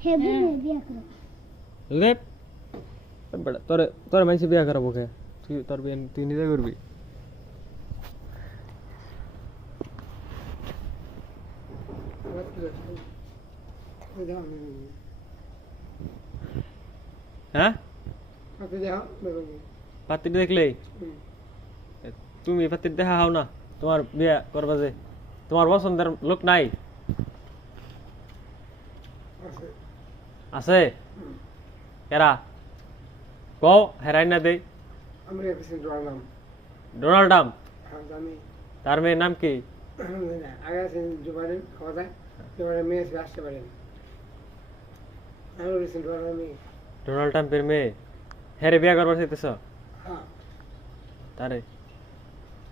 হে বুনে বিয়া করো লে বড় তোরে তোরে মাইসে বিয়া করাবো কে তুই তোর বিয়ে তুই নিজে করবি হ্যাঁ পাত্রী দেখলে তুমি পাত্রী দেখা হও না তোমার বিয়া করবা যে তোমার পছন্দের লোক নাই আছে এরা কও হেরাই না দেই ডোনাল্ড ট্রাম্প তার মেয়ের নাম কি ডোনাল্ড ট্রাম্পের মেয়ে হেরে বিয়া করবার চাইতেছ তারে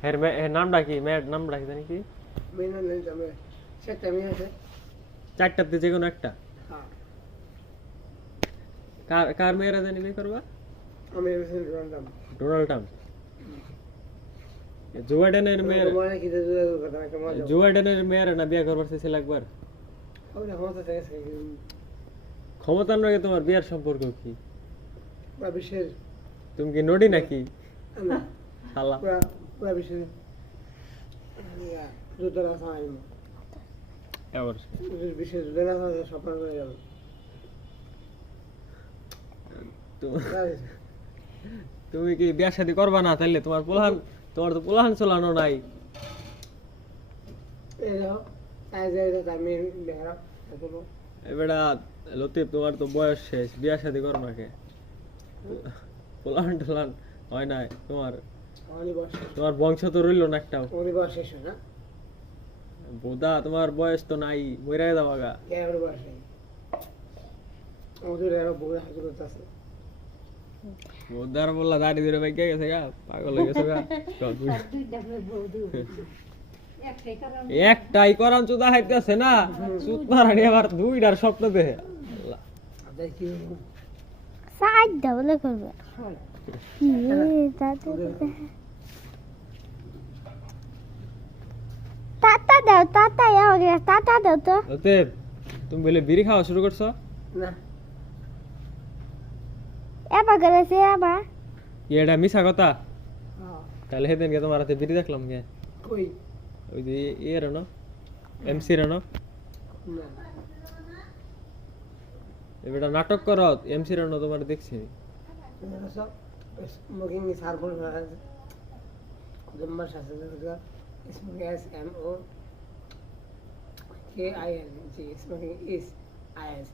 হের নামটা কি মেয়ের নামটা কি জানি কি চারটাতে যে কোনো একটা কার কার মেয়েরা জানি বিয়ে করবা ডোনাল্ড ট্রাম্প জো বাইডেনের মেয়ের জো বাইডেনের মেয়েরা না বিয়ে করবার চাইছিল একবার ক্ষমতার নয় তোমার বিয়ার সম্পর্ক কি তুমি কি নডি নাকি শালা এবার তুমি কি বিয়া শাদী করবা না তাইলে তোমার তো পোলাহান চলানো নাই এবারে লতিফ তোমার তো বয়স শেষ বিয়া শাদী করো না কে পোলাহান টোলান হয় নাই তোমার বংশ তো রইল না একটাও বোধা তোমার বয়স তো নাই মইরাই যাওয়া গা বোধার বললা দাড়ি ধরে বাইকে গেছে গা পাগল হয়ে গেছে গা একটাই করান চুদা হাইতেছে না সুত মারানি আবার দুইটার স্বপ্ন দেখে সাইড ডাবলে করবে তাতা দাও তাতা আগে তাতা দাও তো ওতে তুমি বলে বিড়ি খাওয়া শুরু করছো না এবা করেছে এবা এটা মিছা কথা তাহলে সেদিন কে তোমার হাতে বিড়ি দেখলাম কে কই ওই যে এর না এমসি র না এবারে নাটক করো এমসি র না তোমার দেখছি smoking is harmful for health জম্মার শাসনগর smoking S M O K I N G smoking is I S